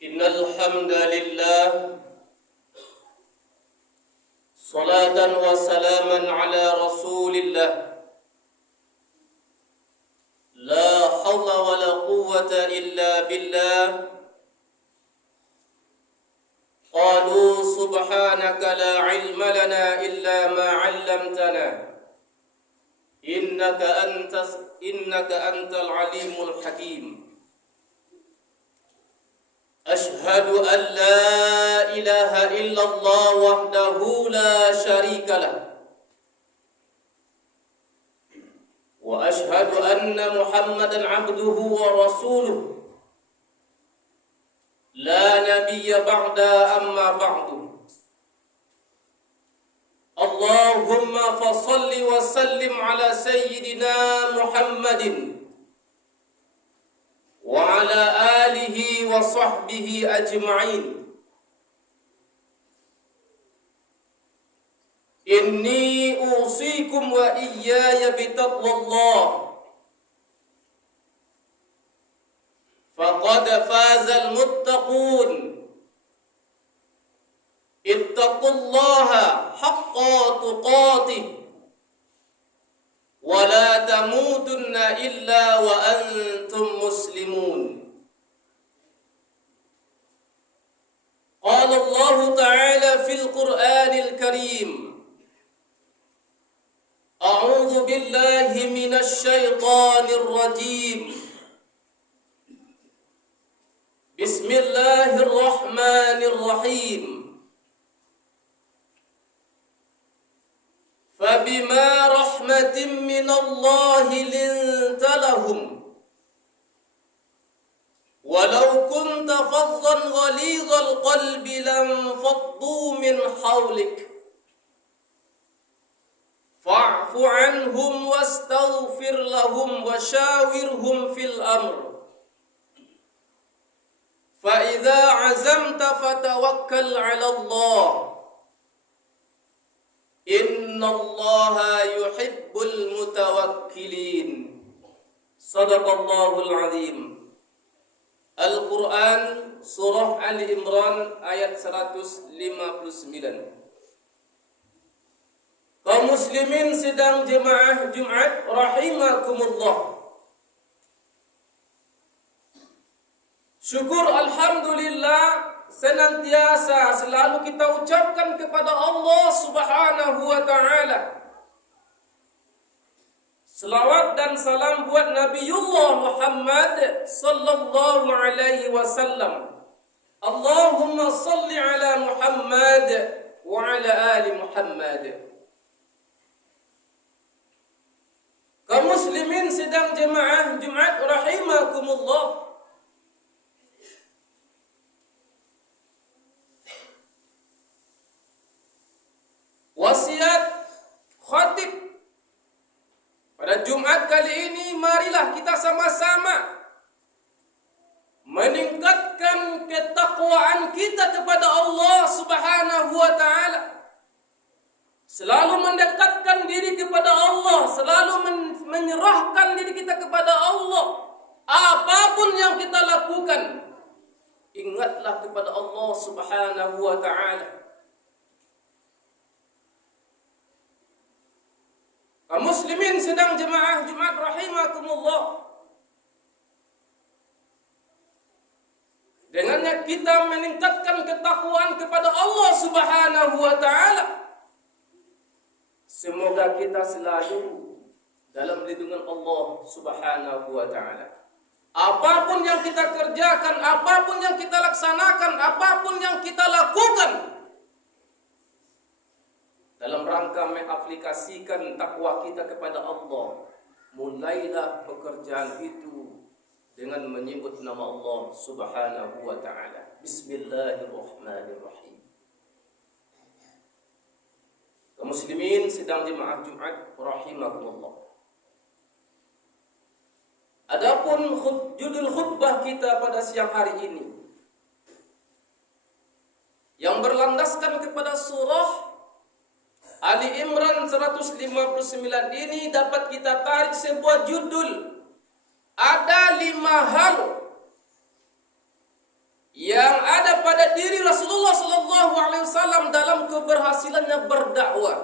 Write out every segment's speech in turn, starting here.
إن الحمد لله صلاة وسلاما على رسول الله لا حول ولا قوة إلا بالله قالوا سبحانك لا علم لنا إلا ما علمتنا إنك أنت العليم الحكيم أشهد أن لا إله إلا الله وحده لا شريك له وأشهد أن محمدا عبده ورسوله لا نبي بعد أما بعد اللهم فصل وسلم على سيدنا محمد وعلى آله وصحبه أجمعين إني أوصيكم وإياي بتقوى الله فقد فاز المتقون اتقوا الله حق تقاته ولا تموتن إلا وأنتم مسلمون قال الله تعالى في القرآن الكريم أعوذ بالله من الشيطان الرجيم بسم الله الرحمن الرحيم فبما رحمة من الله لنت لهم ولو كنت فظا غليظ القلب لانفضوا من حولك فاعف عنهم واستغفر لهم وشاورهم في الأمر فإذا عزمت فتوكل على الله إن الله يحب المتوكلين صدق الله العظيم. Al-Quran Surah Ali Imran ayat 159. Kaum muslimin sidang jemaah Jumat rahimakumullah. Syukur alhamdulillah senantiasa selalu kita ucapkan kepada Allah Subhanahu wa taala. Selawat dan salam buat Nabiullah Muhammad sallallahu alaihi wasallam. Allahumma salli ala Muhammad wa ala ali Muhammad. Kaum muslimin sidang jemaah Jumat rahimakumullah. Wasiat khatib pada Jumat kali ini, marilah kita sama-sama meningkatkan ketakwaan kita kepada Allah Subhanahu wa taala. Selalu mendekatkan diri kepada Allah, selalu menyerahkan diri kita kepada Allah. Apapun yang kita lakukan, ingatlah kepada Allah Subhanahu wa taala. Kaum muslimin sedang jemaah Jumat rahimakumullah. Dengannya kita meningkatkan ketakwaan kepada Allah Subhanahu wa taala. Semoga kita selalu dalam lindungan Allah Subhanahu wa taala. Apapun yang kita kerjakan, apapun yang kita laksanakan, apapun yang kita lakukan, dalam rangka mengaplikasikan takwa kita kepada Allah, mulailah pekerjaan itu dengan menyebut nama Allah Subhanahu wa taala. Bismillahirrahmanirrahim. Kaum muslimin sidang jemaah Jumat rahimakumullah. Adapun judul khutbah kita pada siang hari ini yang berlandaskan kepada surah Ali Imran 159 ini dapat kita tarik sebuah judul. Ada 5 hal yang ada pada diri Rasulullah sallallahu alaihi wasallam dalam keberhasilannya berdakwah.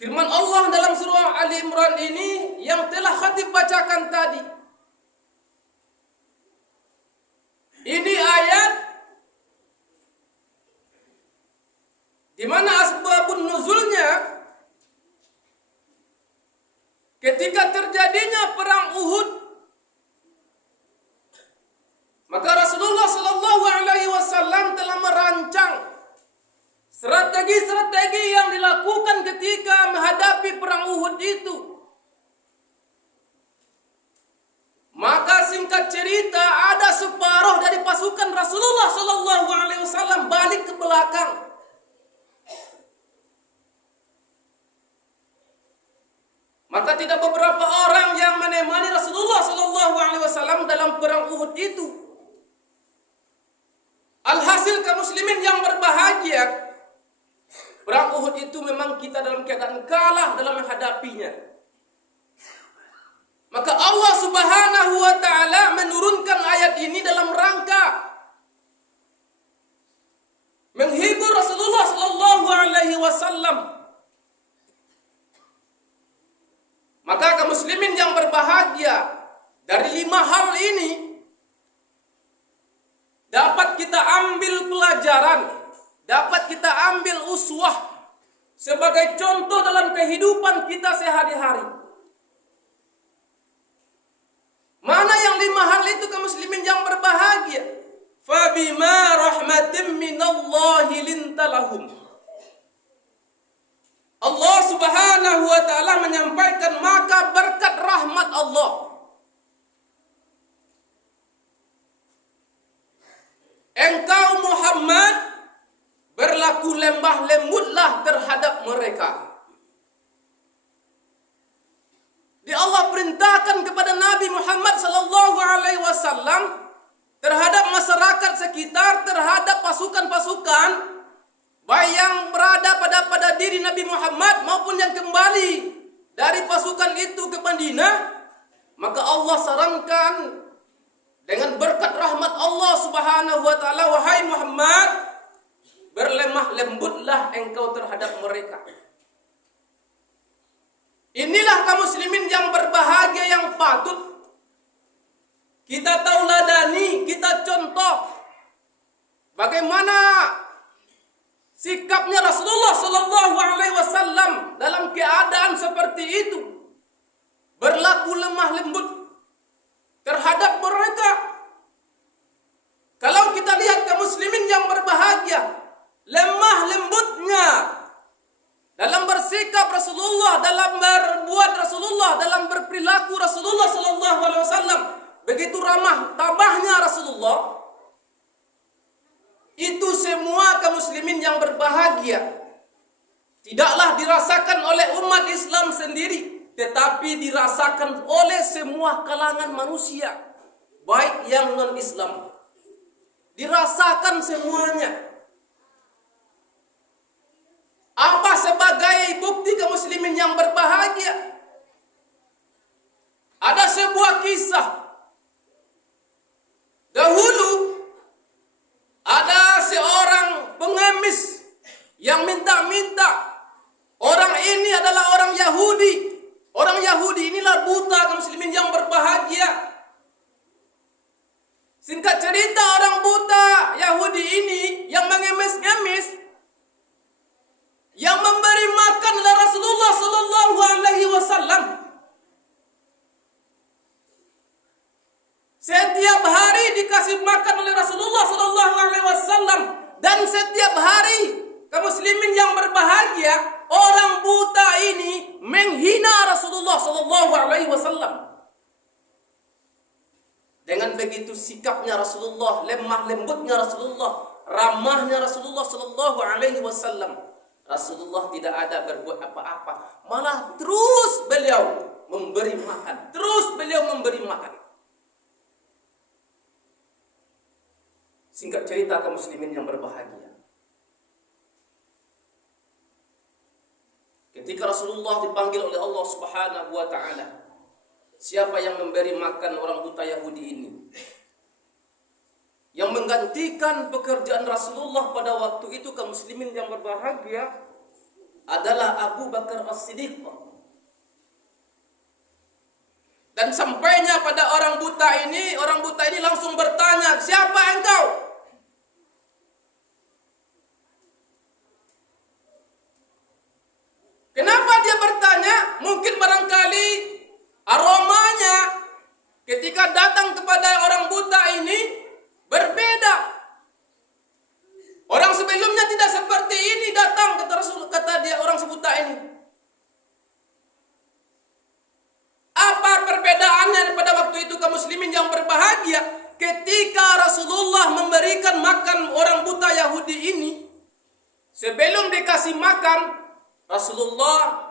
Firman Allah dalam surah Ali Imran ini yang telah khatib bacakan tadi. Ini ayat di mana asbabun nuzulnya ketika terjadinya perang Uhud, maka Rasulullah sallallahu alaihi wasallam telah merancang strategi-strategi yang dilakukan ketika menghadapi perang Uhud itu. Maka singkat cerita, ada separuh dari pasukan Rasulullah sallallahu alaihi wasallam balik ke belakang. Maka tidak beberapa orang yang menemani Rasulullah sallallahu alaihi wasallam dalam perang Uhud itu. Alhasil kaum muslimin yang berbahagia, perang Uhud itu memang kita dalam keadaan kalah dalam menghadapinya. Maka Allah Subhanahu wa taala menurunkan ayat ini dalam rangka menghibur Rasulullah sallallahu alaihi wasallam. Maka kaum muslimin yang berbahagia, dari 5 hal ini dapat kita ambil pelajaran, dapat kita ambil uswah sebagai contoh dalam kehidupan kita sehari-hari. Mana yang 5 hal itu kaum muslimin yang berbahagia? Fabima rahmatin minallahi lintalahum. Allah Subhanahu wa taala menyampaikan, maka berkat rahmat Allah engkau Muhammad berlaku lembah lembutlah terhadap mereka. Di Allah perintahkan kepada Nabi Muhammad sallallahu alaihi wasallam terhadap masyarakat sekitar, terhadap pasukan-pasukan baik yang berada pada diri Nabi Muhammad maupun yang kembali dari pasukan itu ke Madinah, maka Allah sarankan dengan berkat rahmat Allah Subhanahu wa taala, wahai Muhammad, berlemah lembutlah engkau terhadap mereka. Inilah kaum muslimin yang berbahagia yang patut kita tauladani, kita contoh bagaimana sikapnya Rasulullah sallallahu alaihi wasallam dalam keadaan seperti itu, berlaku lemah lembut terhadap mereka. Kalau kita lihat kaum muslimin yang berbahagia, lemah lembutnya dalam bersikap Rasulullah, dalam berbuat Rasulullah, dalam berperilaku Rasulullah sallallahu alaihi wasallam, begitu ramah tamahnya Rasulullah, itu semua kaum muslimin yang berbahagia tidaklah dirasakan oleh umat Islam sendiri, tetapi dirasakan oleh semua kalangan manusia, baik yang non-Islam. Dirasakan semuanya. Apa sebagai bukti kaum muslimin yang berbahagia? Ada sebuah kisah. Dahulu ada seorang pengemis yang minta-minta. Orang ini adalah orang Yahudi. Orang Yahudi inilah buta kaum muslimin yang berbahagia. Singkat cerita, orang buta Yahudi ini yang mengemis-ngemis, yang memberi makan adalah Rasulullah sallallahu alaihi wasallam. Setiap hari dikasih makan oleh Rasulullah sallallahu alaihi wasallam, dan setiap hari kaum muslimin yang berbahagia, orang buta ini menghina Rasulullah sallallahu alaihi wasallam. Dengan begitu sikapnya Rasulullah, lemah lembutnya Rasulullah, ramahnya Rasulullah sallallahu alaihi wasallam, Rasulullah tidak ada berbuat apa-apa, malah terus beliau memberi makan, terus beliau memberi makan. Singkat cerita kaum muslimin yang berbahagia, ketika Rasulullah dipanggil oleh Allah Subhanahu wa taala siapa yang memberi makan orang buta Yahudi ini? Yang menggantikan pekerjaan Rasulullah pada waktu itu kaum muslimin yang berbahagia adalah Abu Bakar As-Siddiq. Dan sampainya pada orang buta ini langsung bertanya, "Siapa engkau?" Kenapa dia bertanya? Mungkin barangkali aromanya ketika datang kepada orang buta ini berbeda. Orang sebelumnya tidak seperti ini datang, kata dia orang sebuta ini. Apa perbedaannya pada waktu itu kaum muslimin yang berbahagia ketika Rasulullah memberikan makan orang buta Yahudi ini? Sebelum dikasih makan, Rasulullah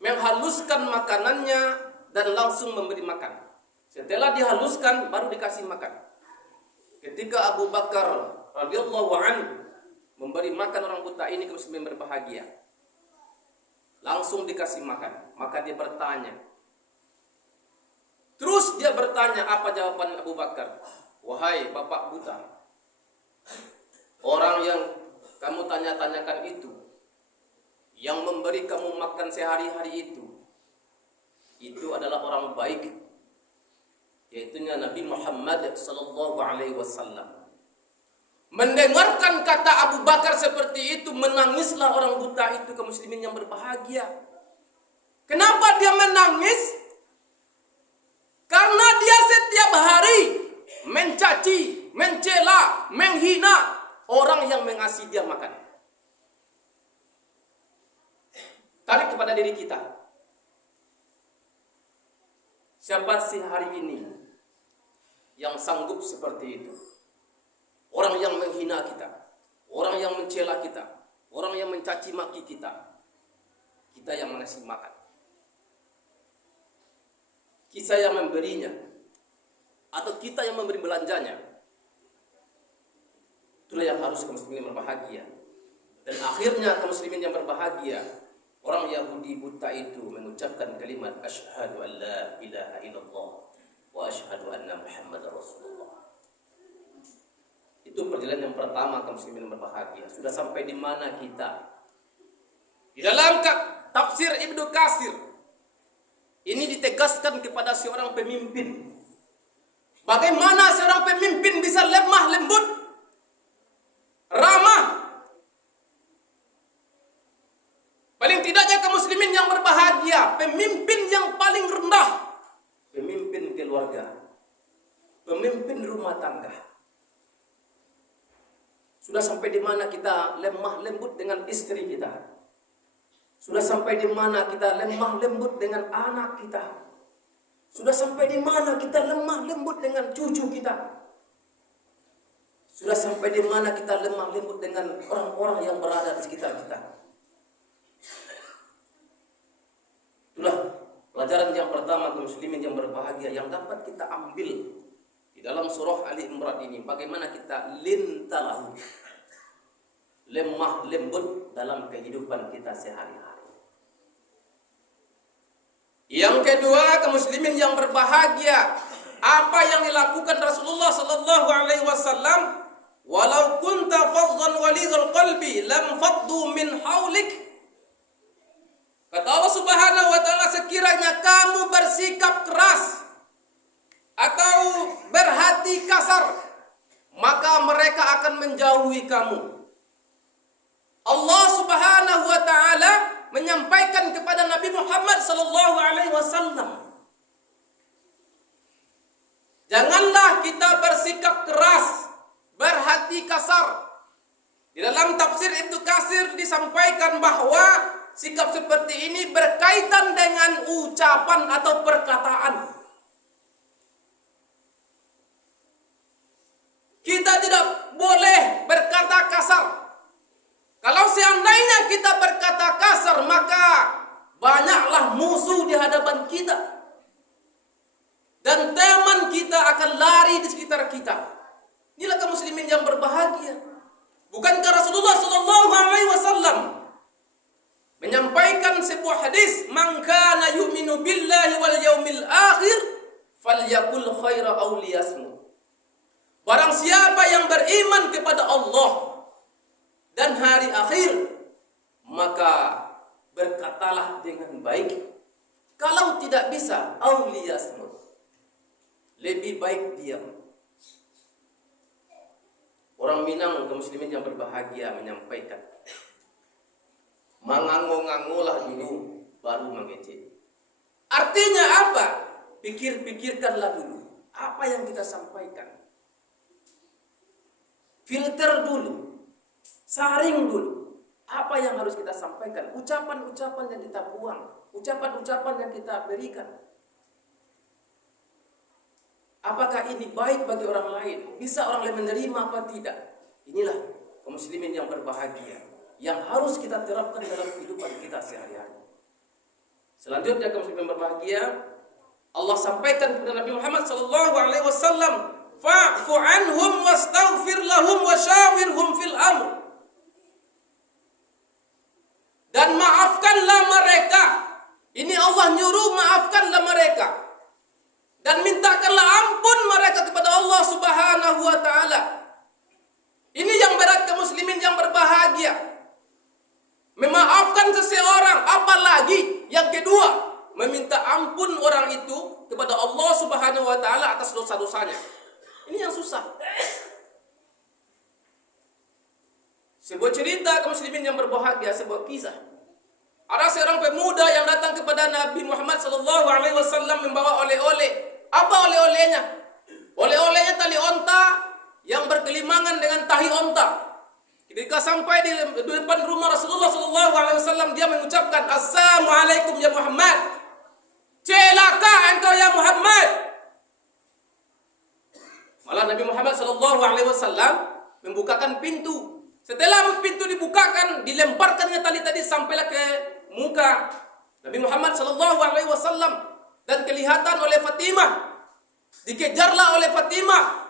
menghaluskan makanannya dan langsung memberi makan. Setelah dihaluskan baru dikasih makan. Ketika Abu Bakar radhiyallahu anhu memberi makan orang buta ini, kaum muslimin berbahagia. Langsung dikasih makan, maka dia bertanya. Terus dia bertanya, apa jawaban Abu Bakar? "Wahai bapak buta, orang yang kamu tanya-tanyakan itu, yang memberi kamu makan sehari-hari itu adalah orang baik, yaitunya Nabi Muhammad sallallahu alaihi wasallam." Mendengarkan kata Abu Bakar seperti itu, menangislah orang buta itu, kaum muslimin yang berbahagia. Kenapa dia menangis? Karena dia setiap hari mencaci, mencela, menghina orang yang mengasih dia makan. Tarik kepada diri kita. Siapa sih hari ini yang sanggup seperti itu? Orang yang menghina kita, orang yang mencela kita, orang yang mencaci maki kita, kita yang mengasih makan. Kita yang memberinya, atau kita yang memberi belanjanya. Itulah yang harus kaum muslimin berbahagia. Dan akhirnya kaum muslimin yang berbahagia, orang Yahudi buta itu mengucapkan kalimat asyhadu an la ilaha illallah wa asyhadu anna Muhammadar Rasulullah. Itu perjalanan yang pertama kaum muslimin berbahagia. Sudah sampai di mana kita? Di dalam tafsir Ibnu Katsir ini ditegaskan kepada seorang pemimpin. Bagaimana seorang pemimpin bisa lemah lembut, ramah. Paling tidaknya kaum muslimin yang berbahagia, pemimpin yang paling rendah, pemimpin keluarga, pemimpin rumah tangga. Sudah sampai di mana kita lemah lembut dengan istri kita? Sudah sampai di mana kita lemah lembut dengan anak kita? Sudah sampai di mana kita lemah lembut dengan cucu kita? Sudah sampai di mana kita lemah lembut dengan orang-orang yang berada di sekitar kita? Itulah pelajaran yang pertama kaum muslimin yang berbahagia yang dapat kita ambil di dalam surah Ali Imran ini. Bagaimana kita lintalahu, lemah lembut dalam kehidupan kita sehari-hari. Yang kedua, kaum muslimin yang berbahagia, apa yang dilakukan Rasulullah sallallahu alaihi wasallam, walau kunta faddan walizul qalbi lam faddu min haulik. Kata Allah Subhanahu wa taala, sekiranya kamu bersikap keras atau berhati kasar, maka mereka akan menjauhi kamu. Allah Subhanahu wa taala menyampaikan kepada Nabi Muhammad sallallahu alaihi wasallam, janganlah kita bersikap keras, berhati kasar. Di dalam tafsir Ibnu Katsir disampaikan bahwa sikap seperti ini berkaitan dengan ucapan atau perkataan. Kita tidak boleh berkata kasar. Kalau seandainya kita berkata kasar, maka banyaklah musuh di hadapan kita. Dan teman kita akan lari di sekitar kita. Inilah kaum muslimin yang berbahagia. Bukankah Rasulullah sallallahu alaihi wasallam menyampaikan sebuah hadis, "Man kana yu'minu billahi wal yaumil akhir falyakul khaira aw liyasmut. Barang siapa yang beriman kepada Allah dan hari akhir, maka berkatalah dengan baik. Kalau tidak bisa, aw liyasmut, lebih baik diam. Orang Minang, kaum muslimin yang berbahagia, menyampaikan, mangango-ngangolah dulu, baru mengejek. Artinya apa? Pikir-pikirkanlah dulu apa yang kita sampaikan. Filter dulu, saring dulu apa yang harus kita sampaikan. Ucapan-ucapan yang kita buang, ucapan-ucapan yang kita berikan, apakah ini baik bagi orang lain? Bisa orang lain menerima apa tidak? Inilah kaum muslimin yang berbahagia, yang harus kita terapkan dalam kehidupan kita sehari-hari. Selanjutnya kaum muslimin berbahagia, Allah sampaikan kepada Nabi Muhammad SAW, fa'fu anhum wastaghfir lahum wasyawirhum fil amr. Dan maafkanlah mereka. Ini Allah nyuruh maafkanlah mereka. Dan mintakanlah ampun mereka kepada Allah Subhanahu wa taala. Ini yang berat kaum muslimin yang berbahagia. Memaafkan seseorang, apalagi yang kedua, meminta ampun orang itu kepada Allah Subhanahu wa taala atas dosa-dosanya. Ini yang susah. Sebuah cerita kaum muslimin yang berbahagia, sebuah kisah. Ada seorang pemuda yang datang kepada Nabi Muhammad SAW membawa oleh-oleh. Apa oleh-olehnya? Oleh-olehnya tali onta yang berkelimangan dengan tahi onta. Ketika sampai di depan rumah Rasulullah SAW, dia mengucapkan, Assalamualaikum ya Muhammad. Celaka engkau ya Muhammad. Malah Nabi Muhammad SAW membukakan pintu. Setelah pintu dibukakan, dilemparkannya tali tadi sampailah ke muka Nabi Muhammad SAW. Dan kelihatan oleh Fatimah, dikejarlah oleh Fatimah,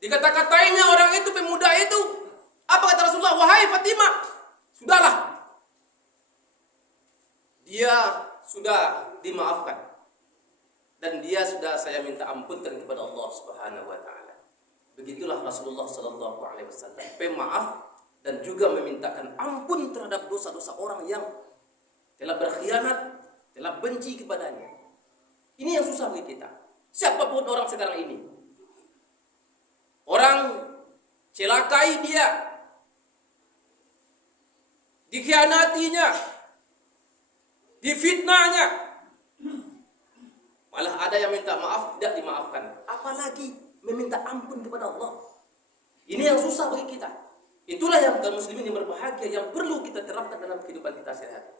dikata-katainya orang itu, pemuda itu. Apa kata Rasulullah? Wahai Fatimah, sudahlah, dia sudah dimaafkan dan dia sudah saya minta ampunkan kepada Allah Subhanahu wa taala. Begitulah Rasulullah SAW, pemaaf dan juga memintakan ampun terhadap dosa-dosa orang yang telah berkhianat, telah benci kepadanya. Ini yang susah bagi kita. Siapapun orang sekarang ini, orang celakai dia, dikhianatinya, difitnahnya, malah ada yang minta maaf tidak dimaafkan, apalagi meminta ampun kepada Allah. Ini yang susah bagi kita. Itulah yang kaum muslimin yang berbahagia, yang perlu kita terapkan dalam kehidupan kita sehari-hari.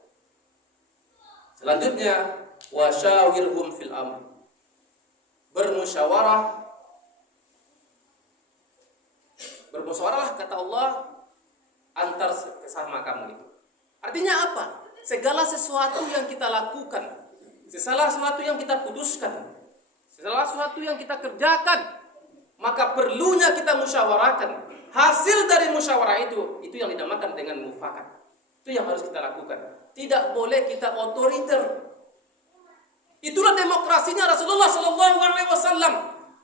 Selanjutnya, wasyawirhum fil amr, bermusyawarah. Bermusyawarah kata Allah antar sesama kamu itu. Artinya apa? Segala sesuatu yang kita lakukan, segala sesuatu yang kita putuskan, segala sesuatu yang kita kerjakan, maka perlunya kita musyawarahkan. Hasil dari musyawarah itu yang dinamakan dengan mufakat. Itu yang harus kita lakukan. Tidak boleh kita otoriter. Itulah demokrasinya Rasulullah SAW.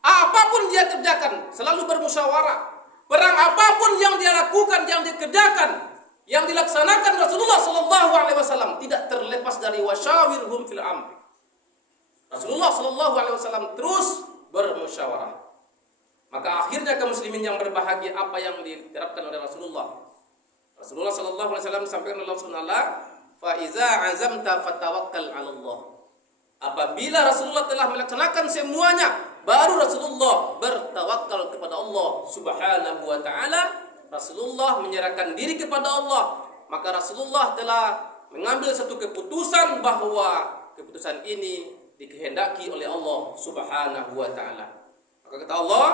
Apapun dia kerjakan, selalu bermusyawarah. Perang apapun yang dia lakukan, yang dikerjakan, yang dilaksanakan Rasulullah SAW tidak terlepas dari wasyawirhum fil amr. Rasulullah SAW terus bermusyawarah. Maka akhirnya kaum muslimin yang berbahagia, apa yang diterapkan oleh Rasulullah. Rasulullah SAW sampaikan Allah Subhanahu, fa iza azamta fatawakkal 'ala Allah. Apabila Rasulullah telah melaksanakan semuanya, baru Rasulullah bertawakal kepada Allah Subhanahu wa taala. Rasulullah menyerahkan diri kepada Allah. Maka Rasulullah telah mengambil satu keputusan bahwa keputusan ini dikehendaki oleh Allah Subhanahu wa taala. Maka kata Allah,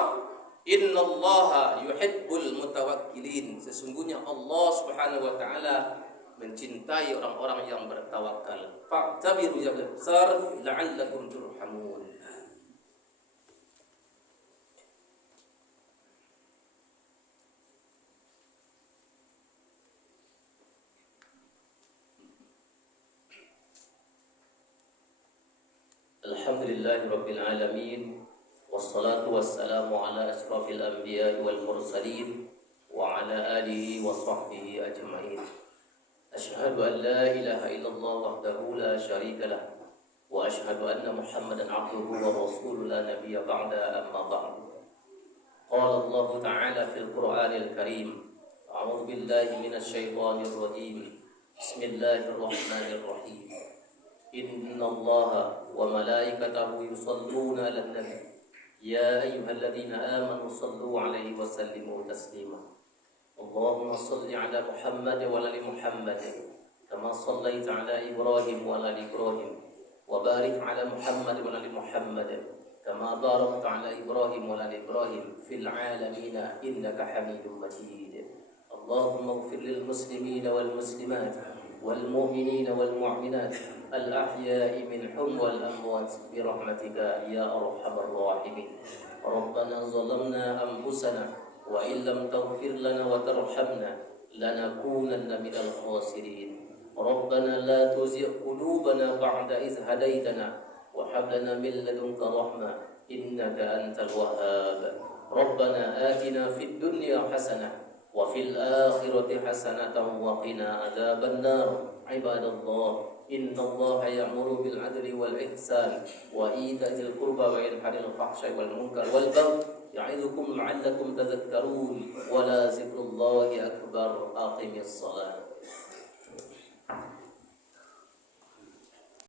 innallaha yuhibbul mutawakkilin. Sesungguhnya Allah Subhanahu wa taala mencintai orang-orang yang bertawakal. Fa'tabiru ya besar la'allakum turhamun. Alhamdulillahi Rabbil Alamin. Wassalatu wassalamu ala ashrafil anbiya wal mursalin wa ala alihi wa sahbihi ajma'in. Ashhadu an la ilaha illallah wahdahu la syarika lah wa ashhadu anna Muhammadan abduhu wa rasuluhu la nabiyya ba'da, amma ba'du. Qala Allah Ta'ala fil Qur'anil Karim. A'udzu billahi minasy syaithanir rajim. Bismillahirrahmanirrahim. Innallaha wa malaikatahu yusholluna 'alan nabi. Ya ayyuhalladzina amanu shallu 'alaihi wa sallimu taslima. Allahumma shalli 'ala Muhammad wa 'ala ali Muhammad kama shallaita 'ala Ibrahim wa 'ala ali Ibrahim wa barik 'ala Muhammad wa 'ala ali Muhammad kama barakta 'ala Ibrahim wa 'ala ali Ibrahim fil 'alamin innaka Hamidum Majid. Allahumma ighfir lil muslimina wal muslimat wal mu'minina wal mu'minat الأحياء منهم والأموات برحمتك يا أرحم الراحمين. ربنا ظلمنا أنفسنا وإن لم تغفر لنا وترحمنا لنكونن من الخاسرين. ربنا لا تزغ قلوبنا بعد إذ هديتنا وهب لنا من لدنك رحمة إنك أنت الوهاب. ربنا آتنا في الدنيا حسنة وفي الآخرة حسنة وقنا عذاب النار. عباد الله، إن الله يأمر بالعدل والإحسان وإيتاء ذي القربى وينهى عن الفحشاء والمنكر والبغي يعظكم لعلكم تذكرون. ولذكر الله أكبر. أقم الصلاة.